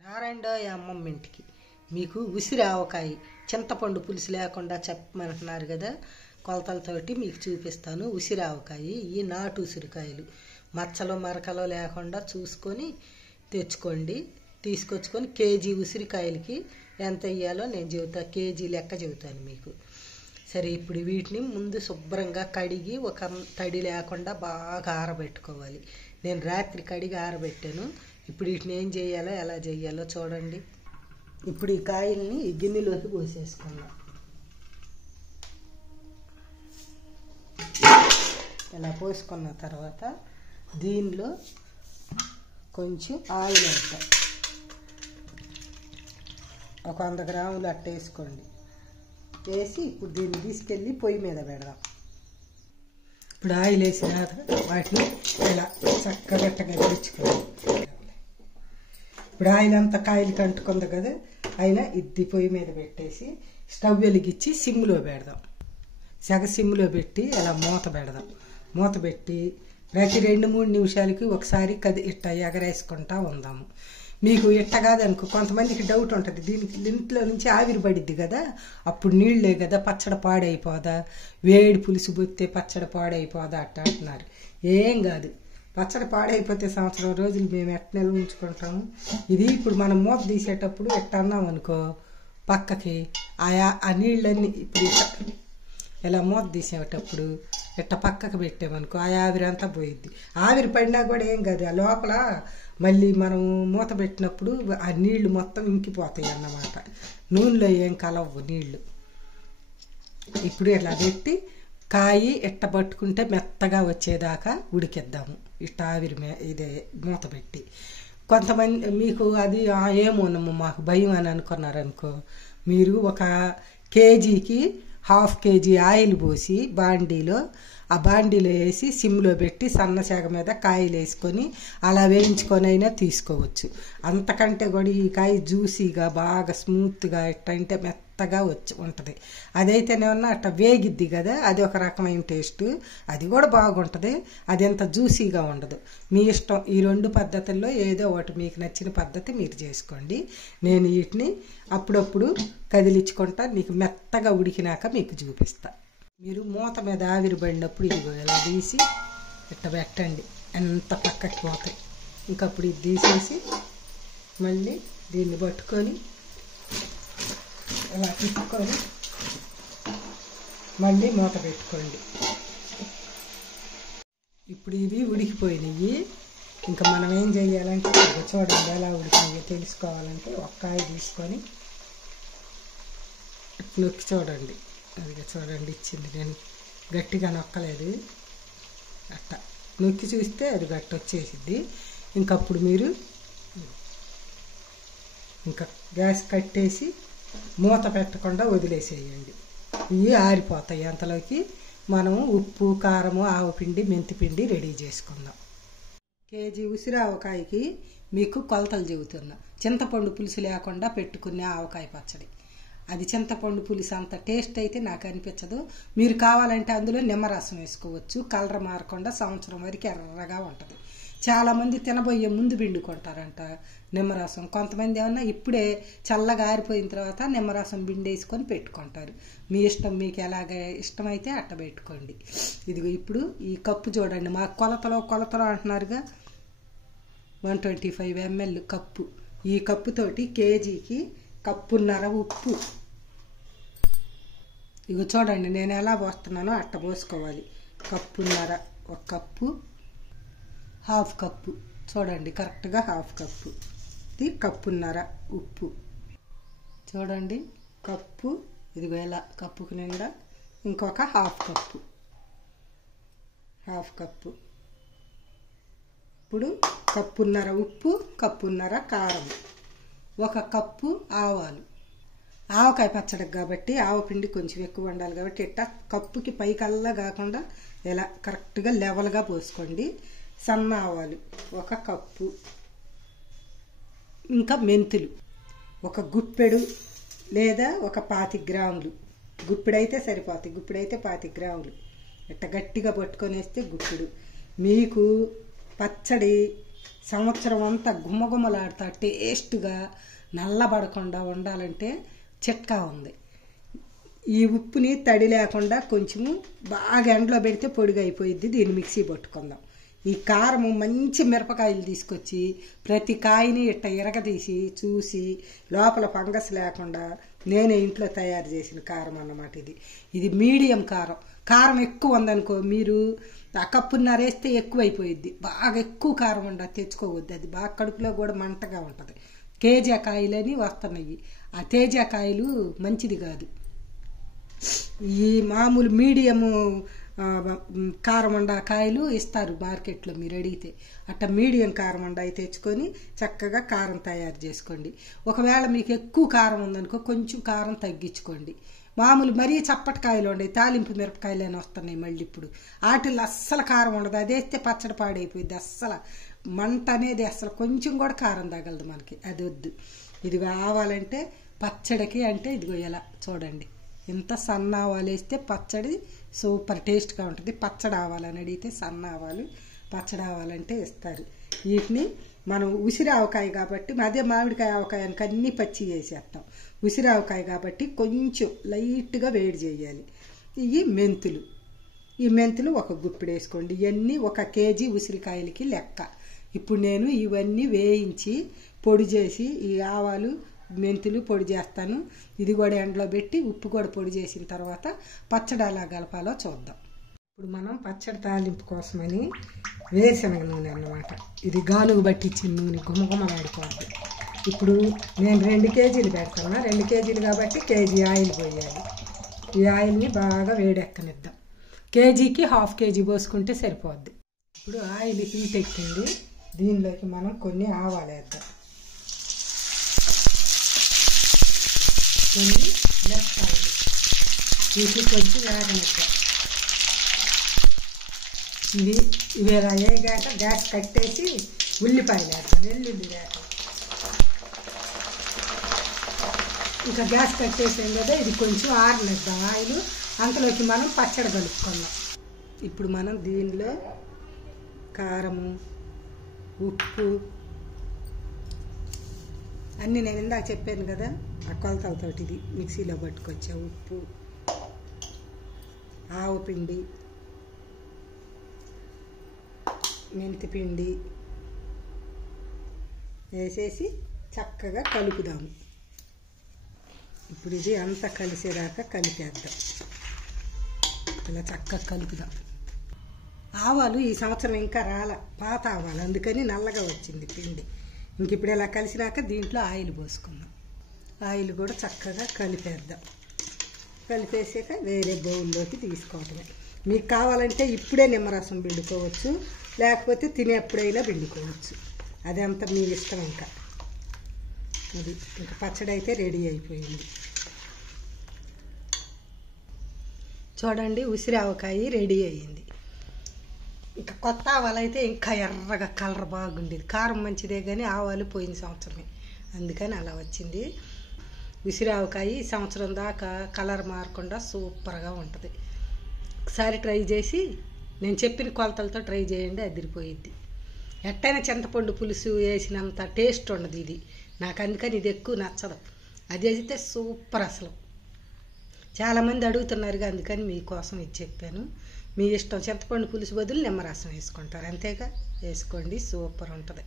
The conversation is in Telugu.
రారండో అమ్మమ్మ ఇంటికి మీకు ఉసిరి ఆవకాయ చింతపండు పులుసు లేకుండా చెప్పమంటున్నారు కదా. కొలతలతోటి మీకు చూపిస్తాను. ఉసిరి ఆవకాయ ఈ నాటు ఉసిరికాయలు మచ్చలు మరకలు లేకుండా చూసుకొని తెచ్చుకోండి. తీసుకొచ్చుకొని కేజీ ఉసిరికాయలకి ఎంత వేయాలో నేను చెబుతా, కేజీ లెక్క చెబుతాను మీకు. సరే, ఇప్పుడు వీటిని ముందు శుభ్రంగా కడిగి ఒక తడి లేకుండా బాగా ఆరబెట్టుకోవాలి. నేను రాత్రి కడిగి ఆరబెట్టాను. ఇప్పుడు వీటిని ఏం చేయాలో ఎలా చేయాలో చూడండి. ఇప్పుడు ఈ కాయల్ని ఈ గిన్నెలోకి పోసేసుకుందాం. ఇలా పోసుకున్న తర్వాత దీనిలో కొంచెం ఆయిల్ వేస్తాం. ఒక 100 గ్రాములు అట్ట వేసుకోండి. వేసి ఇప్పుడు దీన్ని తీసుకెళ్ళి పొయ్యి మీద పెడదాం. ఇప్పుడు ఆయిల్ వేసినాక వాటిని ఇలా చక్కగా తెచ్చుకోండి. ఇప్పుడు ఆయిల్ అంతా కాయలకి అంటుకుంది కదా, అయినా ఇది పొయ్యి మీద పెట్టేసి స్టవ్ వెలిగించి సిమ్లో పెడదాం. సిమ్లో పెట్టి ఇలా మూత పెడదాం. మూత పెట్టి ప్రతి 2-3 నిమిషాలకి ఒకసారి ఇట్ట ఎగరేసుకుంటా ఉందాము. మీకు ఇట్ట కాదనుకో, కొంతమందికి డౌట్ ఉంటుంది, దీంట్లో నుంచి ఆవిరి పడిద్ది కదా, అప్పుడు నీళ్ళే కదా పచ్చడి పాడైపోదా, వేడి పులుసు పోతే పచ్చడి పాడైపోదా అట్ట అంటున్నారు. ఏం కాదు, పచ్చడి పాడైపోతే సంవత్సరం రోజులు మేము ఎట్ట నిల్వ ఉంచుకుంటాము. ఇది ఇప్పుడు మనం మూత తీసేటప్పుడు ఎట్ట అన్నాం అనుకో, పక్కకి ఆ నీళ్ళన్నీ ఇప్పుడు ఇలా మూత తీసేటప్పుడు ఇట్ట పక్కకు పెట్టామనుకో ఆ ఆవిరి అంతా పోయిద్ది. ఆవిరి పడినా కూడా ఏం కాదు, ఆ లోపల మళ్ళీ మనం మూత పెట్టినప్పుడు ఆ నీళ్లు మొత్తం ఇంకిపోతాయి అన్నమాట. నూనెలో ఏం కలవు నీళ్లు. ఇప్పుడు ఇట్లా పెట్టి కాయి ఇట్ట పట్టుకుంటే మెత్తగా వచ్చేదాకా ఉడికిద్దాము. ఇట్ట ఆవిరి ఇదే మూత పెట్టి. కొంతమంది మీకు అది ఏమోనమ్మా మాకు భయం అని అనుకున్నారనుకో, మీరు ఒక కేజీకి 1/2 కేజీ ఆయిల్ పోసి ఆ బాండీలో వేసి సిమ్లో పెట్టి సన్నశాగ మీద కాయలు వేసుకొని అలా వేయించుకొని అయినా తీసుకోవచ్చు. అంతకంటే కూడా ఈ కాయ జ్యూసీగా బాగా స్మూత్గా ఎట్టంటే మెత్తగా ఉంటుంది. అదైతేనేమన్నా అట్ట వేగిద్ది కదా, అది ఒక రకమైన టేస్ట్, అది కూడా బాగుంటుంది. అది ఎంత జ్యూసీగా ఉండదు. మీ ఇష్టం. ఈ 2 పద్ధతుల్లో ఏదో ఒకటి మీకు నచ్చిన పద్ధతి మీరు చేసుకోండి. నేను వీటిని అప్పుడప్పుడు కదిలించుకుంటా మీకు మెత్తగా ఉడికినాక మీకు చూపిస్తా. మీరు మూత మీద ఆవిరి పడినప్పుడు ఇదిగో ఇలా తీసి ఇట్ట పెట్టండి, ఎంత పక్కకి పోతాయి. ఇంకప్పుడు ఇది తీసేసి మళ్ళీ దీన్ని పట్టుకొని ఇలా తిప్పుకొని మళ్ళీ మూత పెట్టుకోండి. ఇప్పుడు ఇవి ఉడికిపోయినాయి. ఇంకా మనం ఏం చేయాలంటే చూడండి ఎలా ఉడికినాయో తెలుసుకోవాలంటే ఒక కాయ తీసుకొని నొక్కి చూడండి. అది చూడండి ఇచ్చింది, నేను గట్టిగా నొక్కలేదు. అట్ట నొక్కి చూస్తే అది గట్టి వచ్చేసిద్ది. ఇంకప్పుడు మీరు ఇంకా గ్యాస్ కట్టేసి మూత పెట్టకుండా వదిలేసేయండి. ఇవి ఆరిపోతాయి. అంతలోకి మనము ఉప్పు, కారము, ఆవపిండి, మెంతిపిండి రెడీ చేసుకుందాం. కేజీ ఉసిరి ఆవకాయకి మీకు కొలతలు చెబుతున్నా. చింతపండు పులుసు లేకుండా పెట్టుకునే ఆవకాయ పచ్చడి. అది చింతపండు పులుసు అంత టేస్ట్ అయితే నాకు అనిపించదు. మీరు కావాలంటే అందులో నిమ్మరసం వేసుకోవచ్చు. కలర్ మారకుండా సంవత్సరం వరకు ఎర్రగా ఉంటుంది. చాలామంది తినబోయే ముందు పిండుకుంటారంట నిమ్మరసం. కొంతమంది ఏమన్నా ఇప్పుడే చల్లగా ఆరిపోయిన తర్వాత నిమ్మరసం పిండేసుకొని పెట్టుకుంటారు. మీ ఇష్టం, మీకు ఎలాగ ఇష్టమైతే అట్ట పెట్టుకోండి. ఇదిగో ఇప్పుడు ఈ కప్పు చూడండి, మా కొలతలో అంటున్నారుగా, 125 ml కప్పు. ఈ కప్పుతోటి కేజీకి 1.5 కప్పు ఉప్పు. ఇగో చూడండి నేను ఎలా పోస్తున్నానో అట్ట పోసుకోవాలి. 1.5 కప్పు, 1 కప్పు, 1/2 కప్పు. చూడండి కరెక్ట్గా 1/2 కప్పు. ఇది 1.5 కప్పు ఉప్పు. చూడండి కప్పు, ఇదిగో ఇలా కప్పుకు నిండా ఇంకొక 1/2 కప్పు, 1/2 కప్పు. ఇప్పుడు 1.5 కప్పు ఉప్పు, 1.5 కప్పు కారం, 1 కప్పు ఆవాలు. ఆవకాయ పచ్చడికి కాబట్టి ఆవపిండి కొంచెం ఎక్కువ ఉండాలి కాబట్టి ఇట్ట కప్పుకి పైకల్లా కాకుండా ఇలా కరెక్ట్గా లెవెల్గా పోసుకోండి. సన్న ఆవాలు 1 కప్పు, ఇంకా మెంతులు 1 గుప్పెడు లేదా 25 గ్రాములు. గుప్పెడైతే సరిపోతాయి, గుప్పెడైతే 25 గ్రాములు. ఇట్ట గట్టిగా పట్టుకొని వేస్తే గుప్పెడు. మీకు పచ్చడి సంవత్సరం అంతా గుమ్మగుమ్మలాడుతా టేస్ట్గా నల్లబడకుండా ఉండాలంటే చిట్కా ఉంది. ఈ ఉప్పుని తడి లేకుండా కొంచెము బాగా ఎండలో పెడితే పొడిగా అయిపోయిద్ది. దీన్ని మిక్సీ పట్టుకుందాం. ఈ కారము మంచి మిరపకాయలు తీసుకొచ్చి ప్రతి కాయని ఇట్ట ఇరగదీసి చూసి లోపల ఫంగస్ లేకుండా నేనే ఇంట్లో తయారు చేసిన కారం అన్నమాట. ఇది మీడియం కారం. కారం ఎక్కువ ఉందనుకో, మీరు ఆ కప్పున్నర వేస్తే ఎక్కువ అయిపోయిద్ది. బాగా ఎక్కువ కారం ఉండదు, తెచ్చుకోవద్దు. అది బాగా కడుపులో కూడా మంటగా ఉంటుంది. తేజకాయలని వస్తున్నాయి. ఆ తేజకాయలు మంచిది కాదు. ఈ మామూలు మీడియము కారం వండా కాయలు ఇస్తారు మార్కెట్లో, మీరు అడిగితే. అట్ట మీడియం కారం వండాయి తెచ్చుకొని చక్కగా కారం తయారు చేసుకోండి. ఒకవేళ మీకు ఎక్కువ కారం ఉందనుకో కొంచెం కారం తగ్గించుకోండి. మామూలు మరీ చప్పటి కాయలు ఉండవు, తాలింపు మిరపకాయలు అని వస్తున్నాయి మళ్ళీ ఇప్పుడు. వాటిల్లో అస్సలు కారం ఉండదు. అది వేస్తే పచ్చడి పాడైపోయింది. అస్సలు మంట అనేది అస్సలు కొంచెం కూడా కారం తగలదు మనకి. అది వద్దు. ఇది కావాలంటే పచ్చడికి అంటే ఇదిగో ఇలా చూడండి, ఇంత సన్న ఆవాలు వేస్తే పచ్చడి సూపర్ టేస్ట్గా ఉంటుంది. పచ్చడి ఆవాలని అడిగితే సన్న ఆవాలు, పచ్చడి ఆవాలంటే ఇస్తారు. వీటిని మనం ఉసిరి ఆవకాయ కాబట్టి, అదే మామిడికాయ ఆవకాయానికి అన్నీ పచ్చి వేసేస్తాం. ఉసిరి ఆవకాయ కాబట్టి కొంచెం లైట్గా వేడి చేయాలి. ఇవి మెంతులు. ఈ మెంతులు ఒక గుప్పిడి వేసుకోండి. ఇవన్నీ 1 కేజీ ఉసిరికాయలకి లెక్క. ఇప్పుడు నేను ఇవన్నీ వేయించి పొడి చేసి ఈ ఆవాలు మెంతులు పొడి చేస్తాను. ఇది కూడా ఎండలో పెట్టి ఉప్పు కూడా పొడి చేసిన తర్వాత పచ్చడి ఎలా కలపాలో చూద్దాం. ఇప్పుడు మనం పచ్చడి తాలింపు కోసమని వేరుశనగ నూనె అన్నమాట. ఇది గానుగు పట్టించిన నూనె, గుమగుమలాడిపోద్ది. ఇప్పుడు నేను 2 కేజీలు పెడతాను. 2 కేజీలు కాబట్టి కేజీ ఆయిల్ పోయాలి. ఈ ఆయిల్ని బాగా వేడెక్కనిద్దాం. కేజీకి 1/2 కేజీ పోసుకుంటే సరిపోద్ది. ఇప్పుడు ఆయిల్ హీట్ ఎక్కింది. దీనిలోకి మనం కొన్ని ఆవాలు వేద్దాం, కొన్ని మిరపకాయలు, వీటిని కొంచెం వేగనిద్దాం. ఇవి వేగాక గ్యాస్ కట్టేసి ఉల్లిపాయలు వేద్దాం. వెల్లుల్లి వేద్దాం. ఇంకా గ్యాస్ కట్టేసాం కదా, ఇది కొంచెం ఆరనిద్దాం ఆయిల్. అంతలోకి మనం పచ్చడి కలుపుకుందాం. ఇప్పుడు మనం దీనిలో కారము, ఉప్పు అన్నీ నేను ఇందాక చెప్పాను కదా, ఆ కొలతలతోటి ఇది మిక్సీలో పట్టుకొచ్చా. ఉప్పు, ఆవపిండి, మెంతిపిండి వేసేసి చక్కగా కలుపుదాము. ఇప్పుడు ఇది అంతా కలిసేదాకా కలిపేద్దాం. ఇలా చక్కగా కలుపుదాం. ఆవాలు ఈ సంవత్సరం ఇంకా రాల, పాత ఆవాలు, అందుకని నల్లగా వచ్చింది పిండి. ఇంక ఇప్పుడు ఇలా కలిసినాక దీంట్లో ఆయిల్ పోసుకుందాం. ఆయిల్ కూడా చక్కగా కలిపేద్దాం. కలిపేసాక వేరే బౌల్లోకి తీసుకోవటమే. మీకు కావాలంటే ఇప్పుడే నిమ్మరసం పిండుకోవచ్చు, లేకపోతే తినేప్పుడైనా పిండుకోవచ్చు. అదంతా మీ ఇష్టం. ఇంకా పచ్చడి అయితే రెడీ అయిపోయింది. చూడండి, ఉసిరి ఆవకాయ రెడీ అయ్యింది. ఇంకా కొత్త ఆవాలు అయితే ఇంకా ఎర్రగా కలర్ బాగుండేది. కారం మంచిదే కానీ ఆవాలు పోయిన సంవత్సరమే, అందుకని అలా వచ్చింది. ఉసిరి ఆవకాయ ఈ సంవత్సరం దాకా కలర్ మారకుండా సూపర్గా ఉంటుంది. ఒకసారి ట్రై చేసి నేను చెప్పిన కొలతలతో ట్రై చేయండి, అదిరిపోయిద్ది. ఎట్టైనా చింతపండు పులుసు వేసినంత టేస్ట్ ఉండదు ఇది నాకు, అందుకని ఇది ఎక్కువ నచ్చదు. అది అయితే సూపర్ అసలు. చాలామంది అడుగుతున్నారుగా, అందుకని మీకోసం ఇది చెప్పాను. మీ ఇష్టం. చింతపండు పులుసు బదులు నిమ్మరసం వేసుకుంటారు, అంతేగా, వేసుకోండి, సూపర్ ఉంటుంది.